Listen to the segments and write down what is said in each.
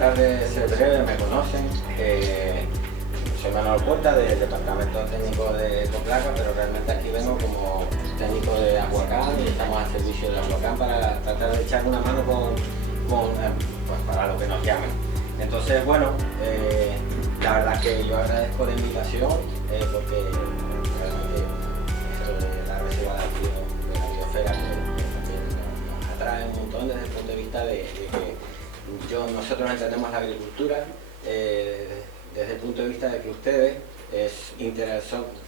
tratar de ser breve, me conocen. Soy Manuel Puerta del Departamento Técnico de Ecoplaca, pero realmente aquí vengo como técnico de Aguacán y estamos al servicio de Aguacán para tratar de echar una mano pues para lo que nos llamen. Entonces, bueno, la verdad es que yo agradezco la invitación porque realmente esto de la reserva de la biosfera nos atrae un montón desde el punto de vista de que nosotros entendemos la agricultura desde el punto de vista de que ustedes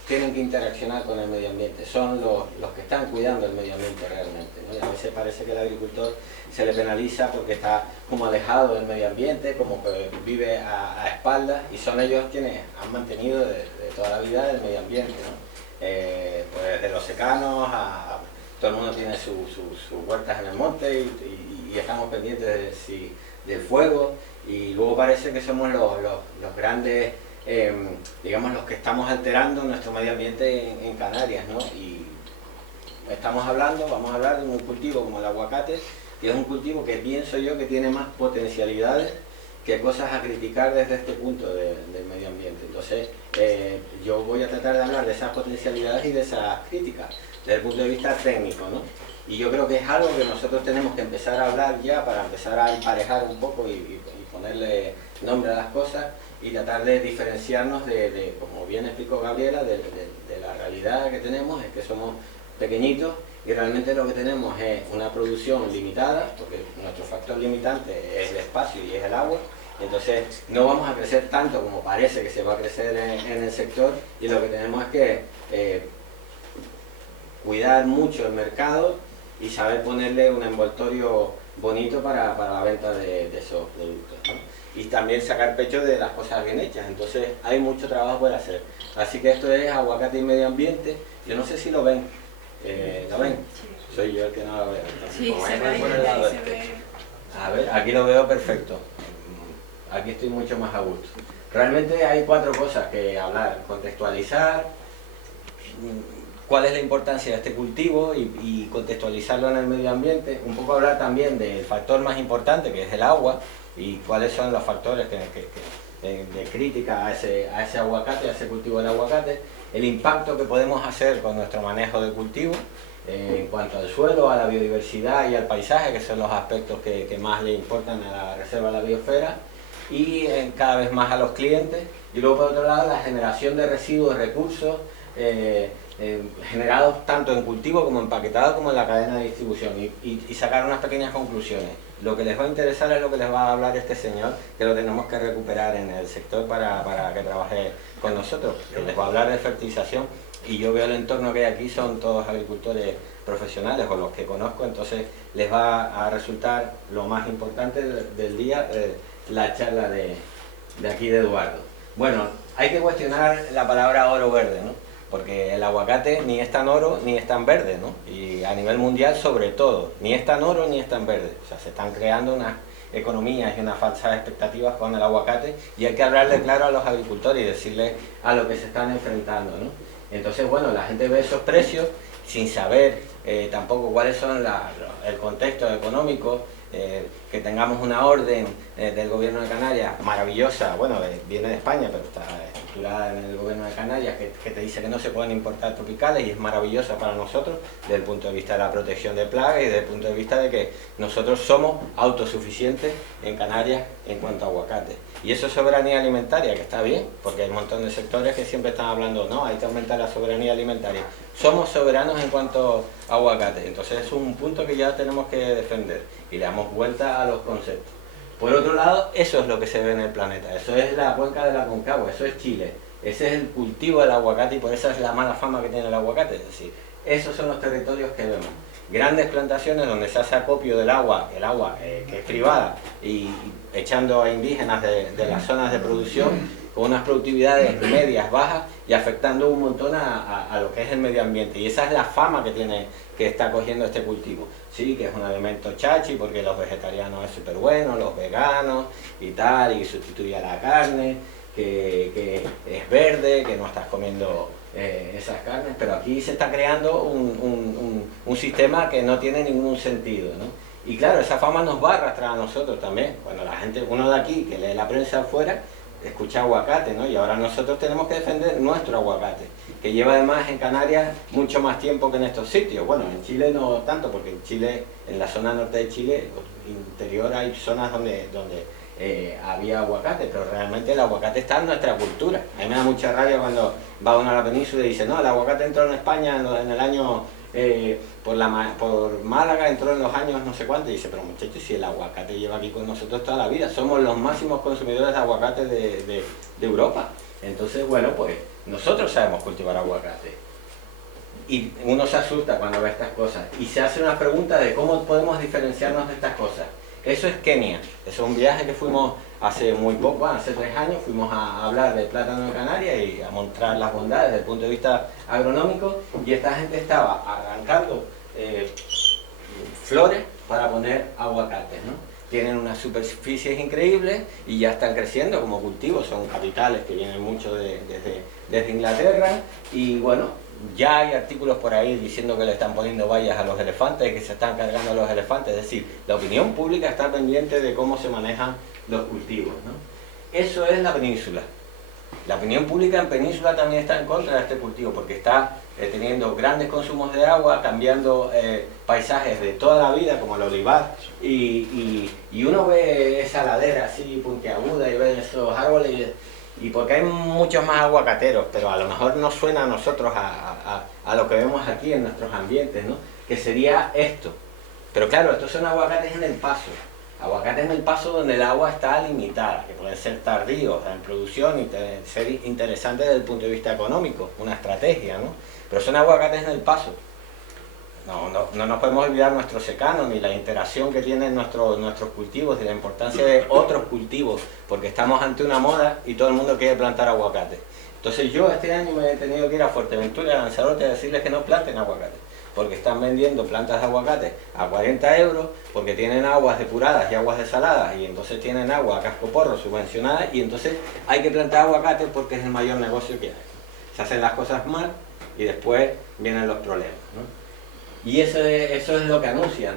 tienen que interaccionar con el medio ambiente, son los que están cuidando el medio ambiente realmente, ¿no? Y a veces parece que el agricultor se le penaliza porque está como alejado del medio ambiente, como que vive a espaldas, y son ellos quienes han mantenido de toda la vida el medio ambiente, ¿no? Pues desde los secanos todo el mundo tiene sus huertas en el monte y estamos pendientes del fuego, y luego parece que somos los grandes, digamos, los que estamos alterando nuestro medio ambiente en Canarias, ¿no? Y vamos a hablar de un cultivo como el aguacate, que es un cultivo que pienso yo que tiene más potencialidades que cosas a criticar desde este punto del medio ambiente. Entonces, yo voy a tratar de hablar de esas potencialidades y de esas críticas desde el punto de vista técnico, ¿no? Y yo creo que es algo que nosotros tenemos que empezar a hablar ya para empezar a emparejar un poco y ponerle nombre a las cosas y tratar de diferenciarnos como bien explicó Gabriela, de la realidad que tenemos, es que somos pequeñitos y realmente lo que tenemos es una producción limitada, porque nuestro factor limitante es el espacio y es el agua. Entonces no vamos a crecer tanto como parece que se va a crecer en el sector, y lo que tenemos es que cuidar mucho el mercado y saber ponerle un envoltorio bonito para la venta de esos productos, ¿no? Y también sacar pecho de las cosas bien hechas. Entonces hay mucho trabajo por hacer. Así que esto es Aguacate y Medio Ambiente. Yo no sé si lo ven. ¿Lo ven? Soy yo el que no lo veo. Sí, se ve, por el lado se ve. A ver, aquí lo veo perfecto. Aquí estoy mucho más a gusto. Realmente hay 4 cosas que hablar. Contextualizar cuál es la importancia de este cultivo y contextualizarlo en el medio ambiente. Un poco hablar también del factor más importante, que es el agua, y cuáles son los factores de crítica a ese aguacate, a ese cultivo del aguacate, el impacto que podemos hacer con nuestro manejo del cultivo en cuanto al suelo, a la biodiversidad y al paisaje, que son los aspectos que más le importan a la reserva de la biosfera, y cada vez más a los clientes. Y luego, por otro lado, la generación de residuos, de recursos generados tanto en cultivo como empaquetado como en la cadena de distribución, y sacar unas pequeñas conclusiones. Lo que les va a interesar es lo que les va a hablar este señor, que lo tenemos que recuperar en el sector para que trabaje con nosotros, que les va a hablar de fertilización, y yo veo el entorno que hay aquí, son todos agricultores profesionales o los que conozco, entonces les va a resultar lo más importante del día, la charla de aquí de Eduardo. Bueno, hay que cuestionar la palabra oro verde, ¿no? Porque el aguacate ni es tan oro ni es tan verde, ¿no? Y a nivel mundial, sobre todo, ni es tan oro ni es tan verde. O sea, se están creando unas economías y unas falsas expectativas con el aguacate, y hay que hablarle claro a los agricultores y decirles a lo que se están enfrentando, ¿no? Entonces, bueno, la gente ve esos precios sin saber tampoco cuáles son el contexto económico, que tengamos una orden del gobierno de Canarias maravillosa, bueno, viene de España, pero está estructurada en el gobierno de Canarias, que te dice que no se pueden importar tropicales, y es maravillosa para nosotros desde el punto de vista de la protección de plagas y desde el punto de vista de que nosotros somos autosuficientes en Canarias en cuanto a aguacate. Y eso es soberanía alimentaria, que está bien, porque hay un montón de sectores que siempre están hablando, no, hay que aumentar la soberanía alimentaria. Somos soberanos en cuanto a aguacate, entonces es un punto que ya tenemos que defender, y le damos vuelta a los conceptos. Por otro lado, eso es lo que se ve en el planeta, eso es la cuenca de la Concagua, eso es Chile, ese es el cultivo del aguacate, y por eso es la mala fama que tiene el aguacate. Es decir, esos son los territorios que vemos. Grandes plantaciones donde se hace acopio del agua, que es privada, y echando a indígenas de las zonas de producción, con unas productividades medias, bajas, y afectando un montón a lo que es el medio ambiente. Y esa es la fama que está cogiendo este cultivo. Sí, que es un alimento chachi, porque los vegetarianos es súper bueno, los veganos y tal, y sustituye a la carne, que es verde, que no estás comiendo esas carnes, pero aquí se está creando un sistema que no tiene ningún sentido, ¿no? Y claro, esa fama nos va a arrastrar a nosotros también. Cuando la gente, uno de aquí que lee la prensa afuera, escucha aguacate, ¿no? Y ahora nosotros tenemos que defender nuestro aguacate, que lleva además en Canarias mucho más tiempo que en estos sitios. Bueno, en Chile no tanto, porque en Chile, en la zona norte de Chile, interior, hay zonas donde había aguacate, pero realmente el aguacate está en nuestra cultura. A mí me da mucha rabia cuando va uno a la península y dice, no, el aguacate entró en España en el año... por Málaga entró en los años no sé cuánto, y dice, pero muchachos, si el aguacate lleva aquí con nosotros toda la vida, somos los máximos consumidores de aguacate de Europa. Entonces, bueno, pues nosotros sabemos cultivar aguacate. Y uno se asusta cuando ve estas cosas y se hace una pregunta de cómo podemos diferenciarnos de estas cosas. Eso es Kenia. Eso es un viaje que fuimos hace muy poco, hace 3 años, fuimos a hablar del plátano de Canarias y a mostrar las bondades desde el punto de vista agronómico, y esta gente estaba arrancando flores para poner aguacates, ¿no? Tienen unas superficies increíbles y ya están creciendo como cultivos, son capitales que vienen mucho desde Inglaterra, y bueno, ya hay artículos por ahí diciendo que le están poniendo vallas a los elefantes y que se están cargando a los elefantes. Es decir, la opinión pública está pendiente de cómo se manejan los cultivos, ¿no? Eso es la península. La opinión pública en península también está en contra de este cultivo, porque está teniendo grandes consumos de agua, cambiando paisajes de toda la vida, como el olivar, y uno ve esa ladera así puntiaguda y ve esos árboles, y porque hay muchos más aguacateros, pero a lo mejor no suena a nosotros a lo que vemos aquí en nuestros ambientes, ¿no? Que sería esto. Pero claro, estos son aguacates en el paso. Aguacates en el paso donde el agua está limitada, que pueden ser tardíos en producción y ser interesantes desde el punto de vista económico, una estrategia, ¿no? Pero son aguacates en el paso. No nos podemos olvidar nuestro secano, ni la interacción que tienen nuestros cultivos, ni la importancia de otros cultivos, porque estamos ante una moda y todo el mundo quiere plantar aguacate. Entonces yo este año me he tenido que ir a Fuerteventura, a Lanzarote, a decirles que no planten aguacate, porque están vendiendo plantas de aguacate a 40 euros, porque tienen aguas depuradas y aguas desaladas, y entonces tienen agua a cascoporro subvencionada, y entonces hay que plantar aguacate porque es el mayor negocio que hay. Se hacen las cosas mal y después vienen los problemas, ¿no? Y eso es lo que anuncian.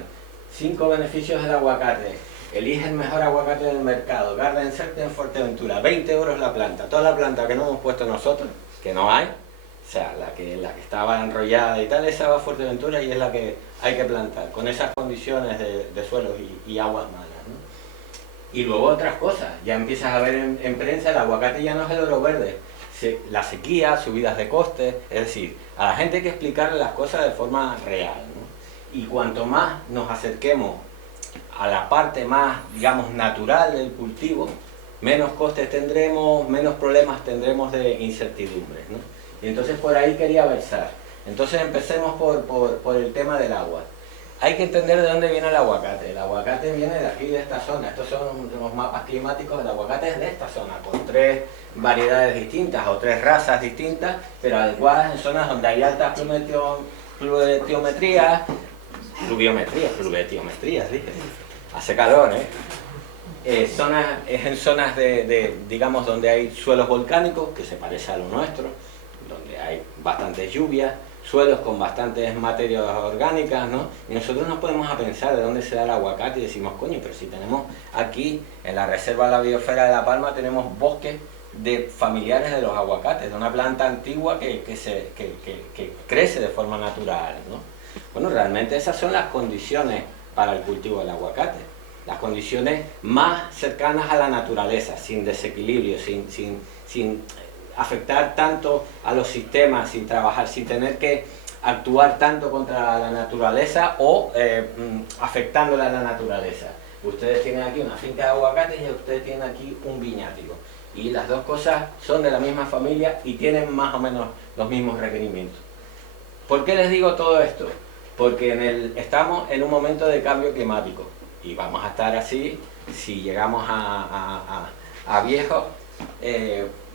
5 beneficios del aguacate. Elige el mejor aguacate del mercado. Garden Center en Fuerteventura. 20 euros la planta. Toda la planta que no hemos puesto nosotros, que no hay, o sea, la que estaba enrollada y tal, esa va a Fuerteventura y es la que hay que plantar, con esas condiciones de suelos y aguas malas, ¿no? Y luego otras cosas. Ya empiezas a ver en prensa, el aguacate ya no es el oro verde. La sequía, subidas de costes, es decir, a la gente hay que explicarle las cosas de forma real, ¿no? Y cuanto más nos acerquemos a la parte más, digamos, natural del cultivo, menos costes tendremos, menos problemas tendremos de incertidumbres, ¿no? Y entonces por ahí quería versar. Entonces empecemos por el tema del agua. Hay que entender de dónde viene el aguacate. El aguacate viene de aquí, de esta zona. Estos son los mapas climáticos. El aguacate es de esta zona, con 3 variedades distintas o 3 razas distintas, pero adecuadas en zonas donde hay altas pluviometrías, dije. Hace calor, es en zonas digamos, donde hay suelos volcánicos, que se parece a lo nuestro, donde hay bastantes lluvias, suelos con bastantes materias orgánicas, ¿no? Y nosotros nos podemos a pensar de dónde se da el aguacate y decimos, coño, pero si tenemos aquí, en la Reserva de la Biosfera de La Palma, tenemos bosques de familiares de los aguacates, de una planta antigua que crece de forma natural, ¿no? Bueno, realmente esas son las condiciones para el cultivo del aguacate, las condiciones más cercanas a la naturaleza, sin desequilibrio, sin afectar tanto a los sistemas, sin trabajar, sin tener que actuar tanto contra la naturaleza o afectándola a la naturaleza. Ustedes tienen aquí una finca de aguacates y ustedes tienen aquí un viñático. Y las dos cosas son de la misma familia y tienen más o menos los mismos requerimientos. ¿Por qué les digo todo esto? Porque estamos en un momento de cambio climático y vamos a estar así, si llegamos a viejos,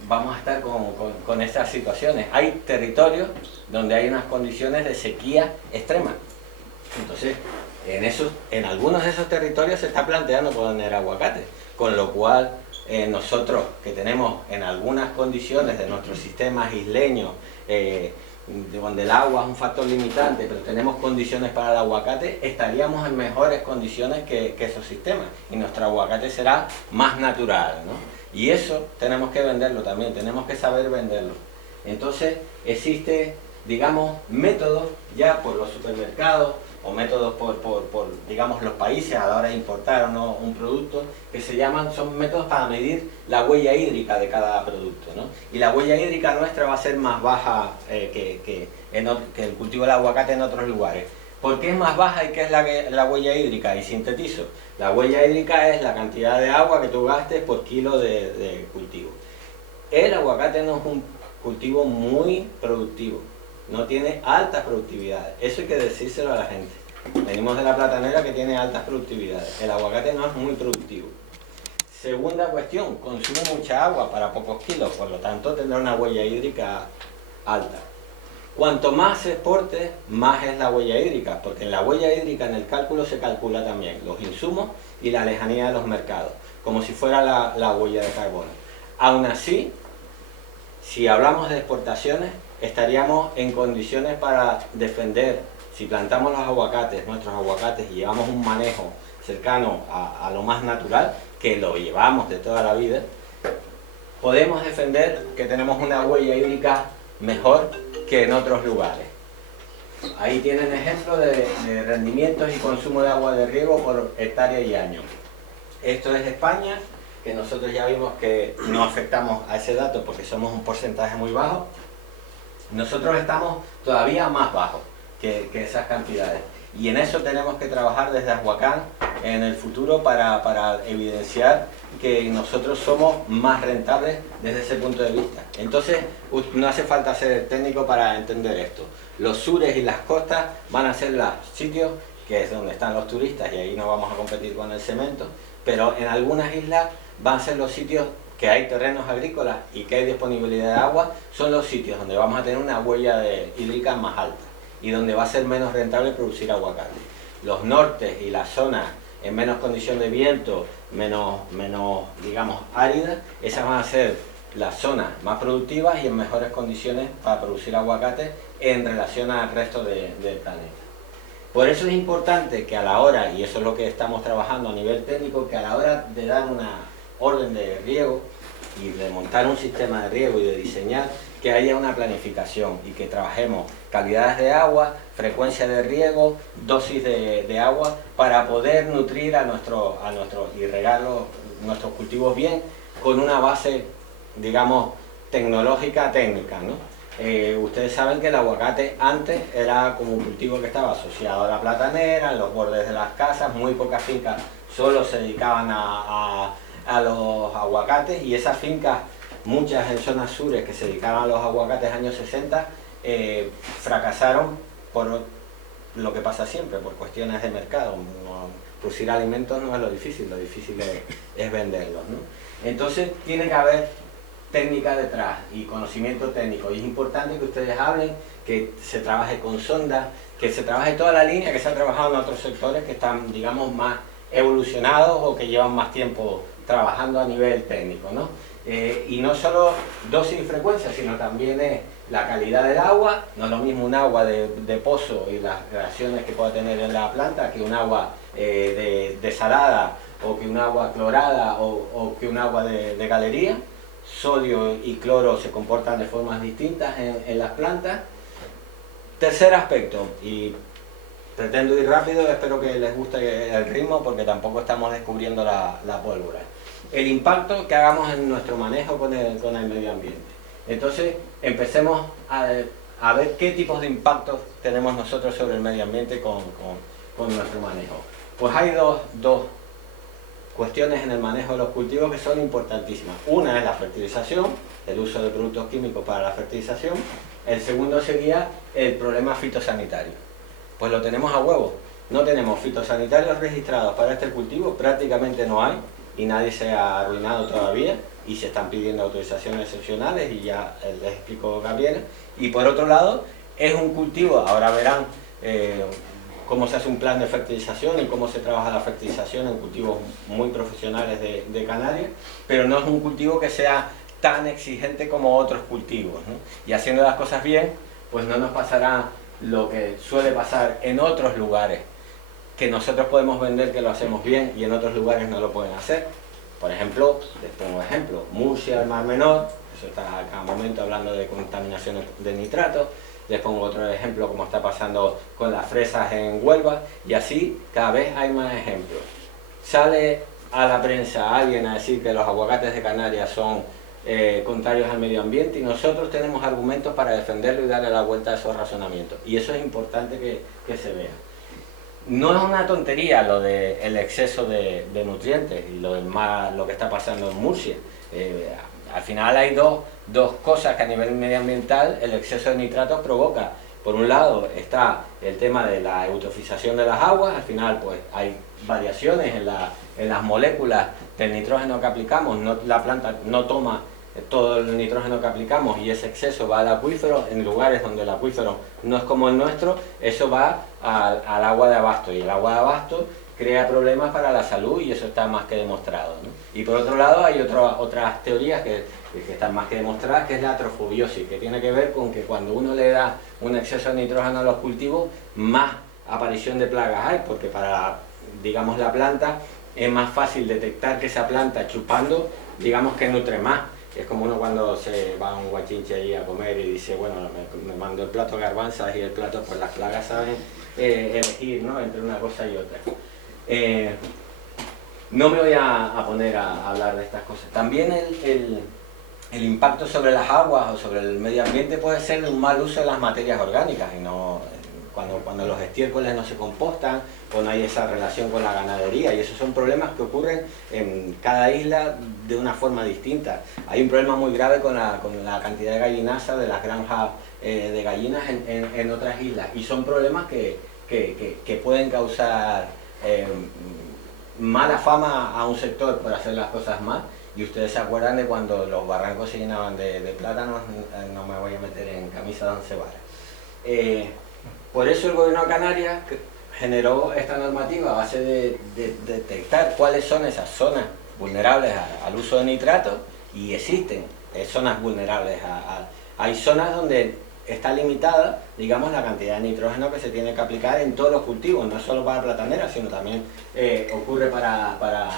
vamos a estar con estas situaciones. Hay territorios donde hay unas condiciones de sequía extrema. Entonces, en algunos de esos territorios se está planteando poner aguacate, con lo cual nosotros que tenemos en algunas condiciones de nuestros sistemas isleños donde el agua es un factor limitante, pero tenemos condiciones para el aguacate, estaríamos en mejores condiciones que esos sistemas y nuestro aguacate será más natural, ¿no? Y eso tenemos que venderlo también, tenemos que saber venderlo. Entonces existe, digamos, métodos ya por los supermercados o métodos por digamos, los países a la hora de importar o no un producto, que son métodos para medir la huella hídrica de cada producto, ¿no? Y la huella hídrica nuestra va a ser más baja que el cultivo del aguacate en otros lugares. ¿Por qué es más baja y qué es la huella hídrica? Y sintetizo. La huella hídrica es la cantidad de agua que tú gastes por kilo de cultivo. El aguacate no es un cultivo muy productivo. No tiene altas productividades, eso hay que decírselo a la gente. Venimos de la platanera que tiene altas productividades, el aguacate no es muy productivo. Segunda cuestión, consume mucha agua para pocos kilos, por lo tanto tendrá una huella hídrica alta. Cuanto más se exporte, más es la huella hídrica, porque en la huella hídrica en el cálculo se calcula también los insumos y la lejanía de los mercados, como si fuera la huella de carbono. Aún así, si hablamos de exportaciones, estaríamos en condiciones para defender, si plantamos los aguacates, nuestros aguacates, y llevamos un manejo cercano a lo más natural, que lo llevamos de toda la vida, podemos defender que tenemos una huella hídrica mejor que en otros lugares. Ahí tienen ejemplos de rendimientos y consumo de agua de riego por hectárea y año. Esto es España, que nosotros ya vimos que no afectamos a ese dato porque somos un porcentaje muy bajo. Nosotros estamos todavía más bajos que esas cantidades. Y en eso tenemos que trabajar desde Aguacán en el futuro para evidenciar que nosotros somos más rentables desde ese punto de vista. Entonces, no hace falta ser técnico para entender esto. Los sures y las costas van a ser los sitios que es donde están los turistas y ahí no vamos a competir con el cemento, pero en algunas islas van a ser los sitios que hay terrenos agrícolas y que hay disponibilidad de agua, son los sitios donde vamos a tener una huella hídrica más alta y donde va a ser menos rentable producir aguacate. Los nortes y las zonas en menos condición de viento, menos digamos, áridas, esas van a ser las zonas más productivas y en mejores condiciones para producir aguacate en relación al resto del planeta. Por eso es importante que a la hora, y eso es lo que estamos trabajando a nivel técnico, que a la hora de dar una orden de riego y de montar un sistema de riego y de diseñar, que haya una planificación y que trabajemos calidades de agua, frecuencia de riego, dosis de agua para poder nutrir y regar nuestros cultivos bien con una base, digamos, tecnológica, técnica, ¿no? Ustedes saben que el aguacate antes era como un cultivo que estaba asociado a la platanera, en los bordes de las casas, muy pocas fincas solo se dedicaban a los aguacates y esas fincas, muchas en zonas sures que se dedicaban a los aguacates años 60, fracasaron por lo que pasa siempre, por cuestiones de mercado. Producir alimentos no es lo difícil es venderlos, ¿no? Entonces tiene que haber técnica detrás y conocimiento técnico y es importante que ustedes hablen, que se trabaje con sondas, que se trabaje toda la línea que se ha trabajado en otros sectores que están, digamos, más evolucionados o que llevan más tiempo trabajando a nivel técnico, ¿no? Y no solo dosis y frecuencia, sino también la calidad del agua. No es lo mismo un agua de pozo y las reacciones que pueda tener en la planta que un agua desalada o que un agua clorada o que un agua de galería. Sodio y cloro se comportan de formas distintas en las plantas. Tercer aspecto, y pretendo ir rápido, espero que les guste el ritmo porque tampoco estamos descubriendo la pólvora. El impacto que hagamos en nuestro manejo con el medio ambiente. Entonces empecemos a ver qué tipos de impactos tenemos nosotros sobre el medio ambiente con nuestro manejo. Pues hay dos cuestiones en el manejo de los cultivos que son importantísimas. Una es la fertilización, el uso de productos químicos para la fertilización. El segundo sería el problema fitosanitario. Pues lo tenemos a huevo. No tenemos fitosanitarios registrados para este cultivo, prácticamente no hay, y nadie se ha arruinado todavía, y se están pidiendo autorizaciones excepcionales, y ya les explico Gabriela. Y por otro lado, es un cultivo, ahora verán cómo se hace un plan de fertilización y cómo se trabaja la fertilización en cultivos muy profesionales de Canarias, pero no es un cultivo que sea tan exigente como otros cultivos, ¿no? Y haciendo las cosas bien, pues no nos pasará lo que suele pasar en otros lugares, que nosotros podemos vender que lo hacemos bien y en otros lugares no lo pueden hacer. Por ejemplo, les pongo ejemplo, Murcia, el Mar Menor, eso está a cada momento hablando de contaminación de nitratos. Les pongo otro ejemplo como está pasando con las fresas en Huelva, y así cada vez hay más ejemplos. Sale a la prensa alguien a decir que los aguacates de Canarias son contrarios al medio ambiente, y nosotros tenemos argumentos para defenderlo y darle la vuelta a esos razonamientos, y eso es importante que se vea. No es una tontería lo del exceso de nutrientes y lo que está pasando en Murcia. Al final hay dos cosas que a nivel medioambiental el exceso de nitratos provoca. Por un lado está el tema de la eutrofización de las aguas. Al final pues hay variaciones en las moléculas del nitrógeno que aplicamos. La planta no toma todo el nitrógeno que aplicamos y ese exceso va al acuífero. En lugares donde el acuífero no es como el nuestro, eso va al agua de abasto, y el agua de abasto crea problemas para la salud, y eso está más que demostrado, ¿no? Y por otro lado hay otras teorías que están más que demostradas, que es la atrofobiosis, que tiene que ver con que cuando uno le da un exceso de nitrógeno a los cultivos, más aparición de plagas hay, porque para, digamos, la planta es más fácil detectar que esa planta chupando, digamos, que nutre más. Es como uno cuando se va a un guachinche allí a comer y dice, bueno, me mando el plato de garbanzas y el plato, pues las plagas saben elegir, ¿no?, entre una cosa y otra. No me voy a poner a hablar de estas cosas. También el impacto sobre las aguas o sobre el medio ambiente puede ser un mal uso de las materias orgánicas, y no cuando los estiércoles no se compostan o no hay esa relación con la ganadería, y esos son problemas que ocurren en cada isla de una forma distinta. Hay un problema muy grave con la cantidad de gallinaza de las granjas de gallinas en otras islas, y son problemas que pueden causar mala fama a un sector por hacer las cosas mal. Y ustedes se acuerdan de cuando los barrancos se llenaban de plátanos. No me voy a meter en camisa de once varas. Por eso el gobierno de Canarias generó esta normativa a base de detectar cuáles son esas zonas vulnerables al uso de nitratos, y existen zonas vulnerables. Hay zonas donde está limitada, digamos, la cantidad de nitrógeno que se tiene que aplicar en todos los cultivos, no solo para platanera, sino también ocurre para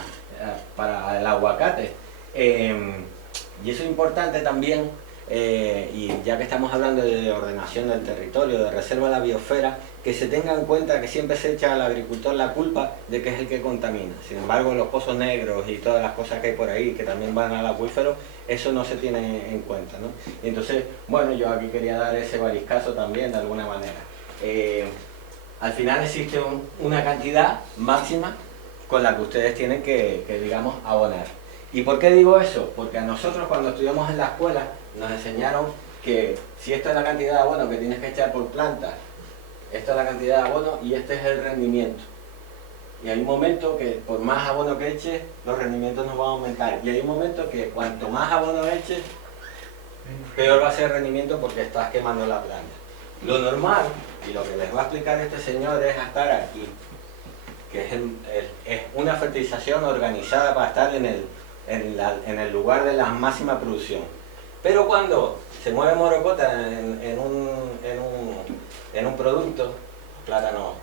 el aguacate. Y eso es importante también, y ya que estamos hablando de ordenación del territorio, de reserva de la biosfera, que se tenga en cuenta que siempre se echa al agricultor la culpa de que es el que contamina. Sin embargo, los pozos negros y todas las cosas que hay por ahí que también van al acuífero, eso no se tiene en cuenta, ¿no? Y entonces, bueno, yo aquí quería dar ese bariscazo también de alguna manera. Al final existe una cantidad máxima con la que ustedes tienen que digamos, abonar. ¿Y por qué digo eso? Porque a nosotros cuando estudiamos en la escuela nos enseñaron que si esta es la cantidad de abono que tienes que echar por planta, esta es la cantidad de abono y este es el rendimiento. Y hay un momento que por más abono que eches, los rendimientos nos van a aumentar. Y hay un momento que cuanto más abono eches, peor va a ser el rendimiento porque estás quemando la planta. Lo normal, y lo que les va a explicar este señor, es estar aquí, que es una fertilización organizada para estar en el lugar de la máxima producción. Pero cuando se mueve morocota en un producto, los plátanos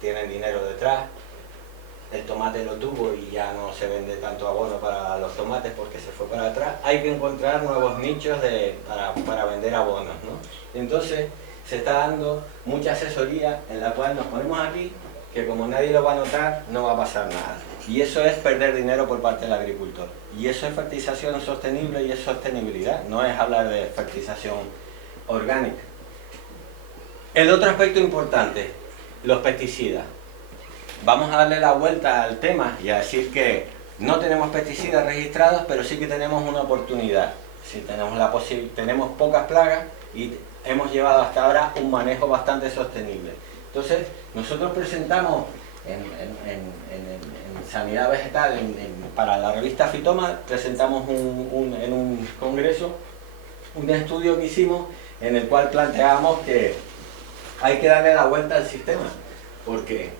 tienen dinero detrás, el tomate lo tuvo y ya no se vende tanto abono para los tomates porque se fue para atrás, hay que encontrar nuevos nichos para vender abonos, ¿no? Entonces se está dando mucha asesoría en la cual nos ponemos aquí, que como nadie lo va a notar, no va a pasar nada. Y eso es perder dinero por parte del agricultor. Y eso es fertilización sostenible y es sostenibilidad, no es hablar de fertilización orgánica. El otro aspecto importante, los pesticidas. Vamos a darle la vuelta al tema y a decir que no tenemos pesticidas registrados, pero sí que tenemos una oportunidad. Sí, tenemos pocas plagas y hemos llevado hasta ahora un manejo bastante sostenible. Entonces, nosotros presentamos en Sanidad Vegetal, para la revista Fitoma, presentamos en un congreso un estudio que hicimos en el cual planteábamos que hay que darle la vuelta al sistema, porque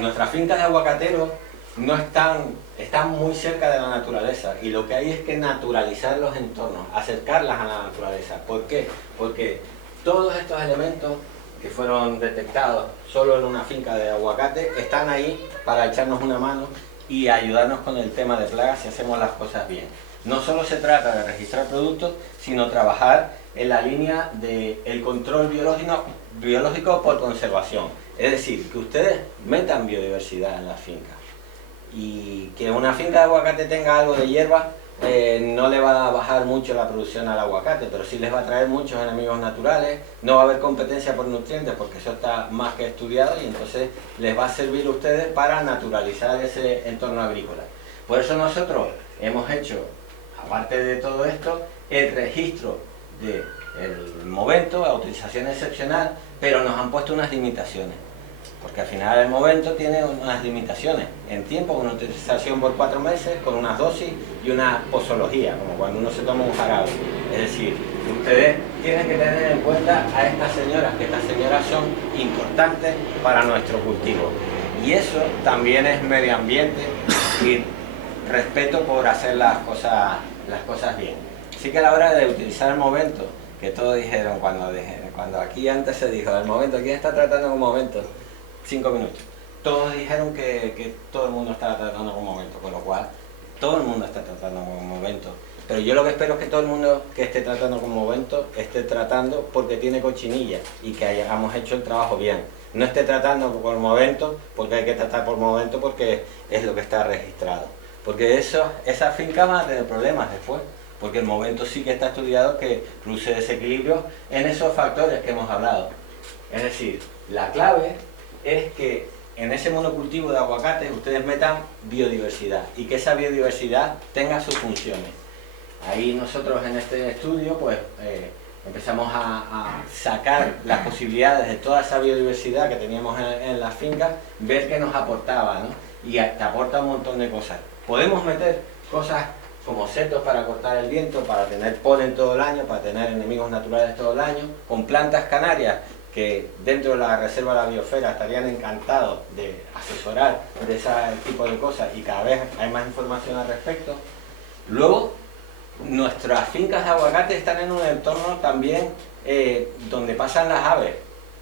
nuestras fincas de aguacateros no están muy cerca de la naturaleza, y lo que hay es que naturalizar los entornos, acercarlas a la naturaleza. ¿Por qué? Porque Todos estos elementos que fueron detectados solo en una finca de aguacate están ahí para echarnos una mano y ayudarnos con el tema de plagas si hacemos las cosas bien. No solo se trata de registrar productos, sino trabajar en la línea del control biológico por conservación. Es decir, que ustedes metan biodiversidad en las fincas. Y que una finca de aguacate tenga algo de hierba no le va a bajar mucho la producción al aguacate, pero sí les va a traer muchos enemigos naturales, no va a haber competencia por nutrientes porque eso está más que estudiado y entonces les va a servir a ustedes para naturalizar ese entorno agrícola. Por eso nosotros hemos hecho, aparte de todo esto, el registro del Movento a utilización excepcional, pero nos han puesto unas limitaciones. Porque al final el Movento tiene unas limitaciones en tiempo, una utilización por 4 meses, con unas dosis y una posología, como cuando uno se toma un jarabe. Es decir, ustedes tienen que tener en cuenta a estas señoras, que estas señoras son importantes para nuestro cultivo. Y eso también es medio ambiente y respeto por hacer las cosas bien. Así que a la hora de utilizar el Movento, que todos dijeron, cuando aquí antes se dijo, el Movento, ¿quién está tratando con Movento? 5 minutos. Todos dijeron que todo el mundo estaba tratando con Movento, con lo cual todo el mundo está tratando con Movento. Pero yo lo que espero es que todo el mundo que esté tratando con Movento esté tratando porque tiene cochinilla y que hayamos hecho el trabajo bien. No esté tratando por Movento porque hay que tratar por Movento porque es lo que está registrado. Porque esas fincas van a tener problemas después. Porque el Movento sí que está estudiado que produce desequilibrios en esos factores que hemos hablado. Es decir, la clave es que en ese monocultivo de aguacates ustedes metan biodiversidad y que esa biodiversidad tenga sus funciones. Ahí nosotros en este estudio pues empezamos a sacar las posibilidades de toda esa biodiversidad que teníamos en las fincas, ver qué nos aportaba, ¿no? Y te aporta un montón de cosas. Podemos meter cosas como setos para cortar el viento, para tener polen todo el año, para tener enemigos naturales todo el año, con plantas canarias que dentro de la reserva de la biosfera estarían encantados de asesorar de ese tipo de cosas y cada vez hay más información al respecto. Luego, nuestras fincas de aguacate están en un entorno también donde pasan las aves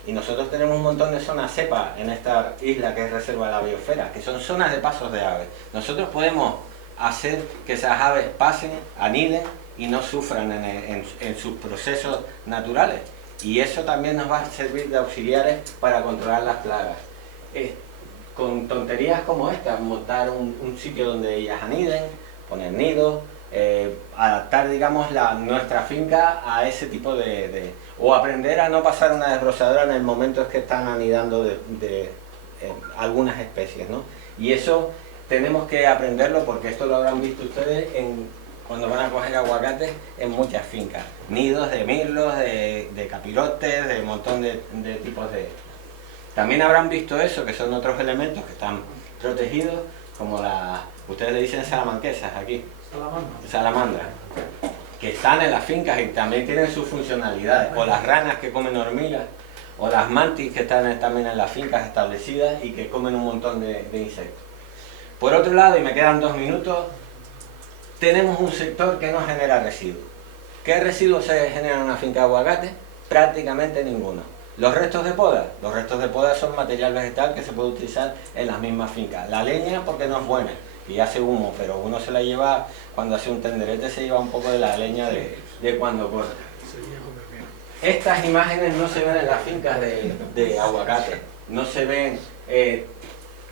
y nosotros tenemos un montón de zonas cepa en esta isla que es reserva de la biosfera, que son zonas de pasos de aves. Nosotros podemos hacer que esas aves pasen, aniden y no sufran en sus procesos naturales. Y eso también nos va a servir de auxiliares para controlar las plagas. Con tonterías como esta, montar un sitio donde ellas aniden, poner nidos, adaptar, digamos, nuestra finca a ese tipo o aprender a no pasar una desbrozadora en el momento en que están anidando de algunas especies, ¿no? Y eso tenemos que aprenderlo porque esto lo habrán visto ustedes cuando van a coger aguacates en muchas fincas. Nidos de mirlos, de capirotes, de un montón de tipos de... También habrán visto eso, que son otros elementos que están protegidos, como ustedes le dicen salamanquesas aquí. Salamandra. Que están en las fincas y también tienen sus funcionalidades. O las ranas que comen hormigas, o las mantis que están también en las fincas establecidas y que comen un montón de insectos. Por otro lado, y me quedan 2 minutos, tenemos un sector que no genera residuos. ¿Qué residuos se generan en una finca de aguacate? Prácticamente ninguno. Los restos de poda son material vegetal que se puede utilizar en las mismas fincas. La leña porque no es buena y hace humo, pero uno se la lleva, cuando hace un tenderete se lleva un poco de la leña de cuando corta. Estas imágenes no se ven en las fincas de aguacate, no se ven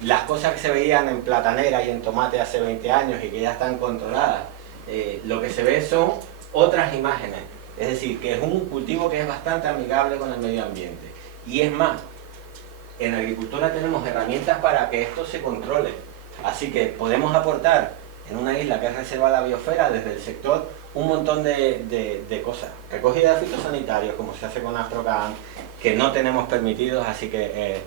las cosas que se veían en platanera y en tomate hace 20 años y que ya están controladas. Lo que se ve son otras imágenes, es decir, que es un cultivo que es bastante amigable con el medio ambiente. Y es más, en agricultura tenemos herramientas para que esto se controle. Así que podemos aportar en una isla que es reserva de la biosfera desde el sector un montón de cosas. Recogida de fitosanitarios, como se hace con Astrocan, que no tenemos permitidos, así que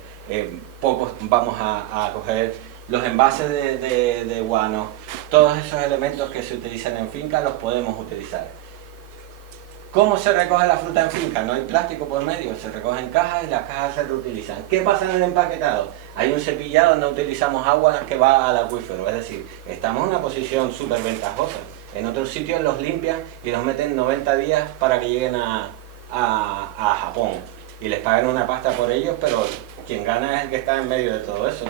pocos vamos a coger los envases de guano. Todos esos elementos que se utilizan en finca los podemos utilizar. ¿Cómo se recoge la fruta en finca? No hay plástico por medio, se recoge en cajas y las cajas se reutilizan. ¿Qué pasa en el empaquetado? Hay un cepillado, no utilizamos agua que va al acuífero, es decir, estamos en una posición súper ventajosa. En otros sitios los limpian y los meten 90 días para que lleguen a a Japón y les pagan una pasta por ellos, pero quien gana es el que está en medio de todo eso,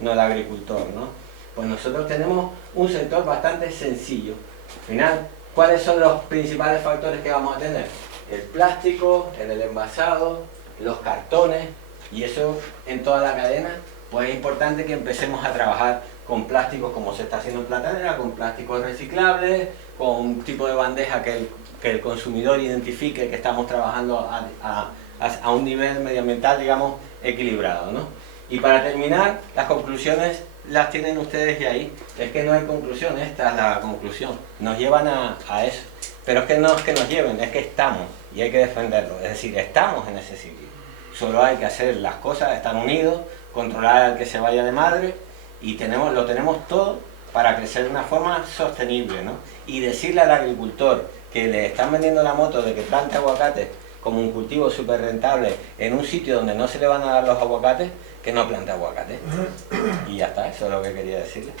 no el agricultor, ¿no? Pues nosotros tenemos un sector bastante sencillo. Al final, ¿cuáles son los principales factores que vamos a tener? El plástico, el envasado, los cartones, y eso en toda la cadena. Pues es importante que empecemos a trabajar con plásticos como se está haciendo en Platanera, con plásticos reciclables, con un tipo de bandeja que el consumidor identifique que estamos trabajando a un nivel medioambiental, digamos, equilibrado, ¿no? Y para terminar, las conclusiones las tienen ustedes y ahí. Es que no hay conclusión, esta es la conclusión. Nos llevan a eso. Pero es que no es que nos lleven, es que estamos y hay que defenderlo. Es decir, estamos en ese sitio. Solo hay que hacer las cosas, estar unidos, controlar al que se vaya de madre y lo tenemos todo para crecer de una forma sostenible, ¿no? Y decirle al agricultor que le están vendiendo la moto de que plante aguacates como un cultivo súper rentable en un sitio donde no se le van a dar los aguacates, que no plante aguacates. Y ya está, eso es lo que quería decirle.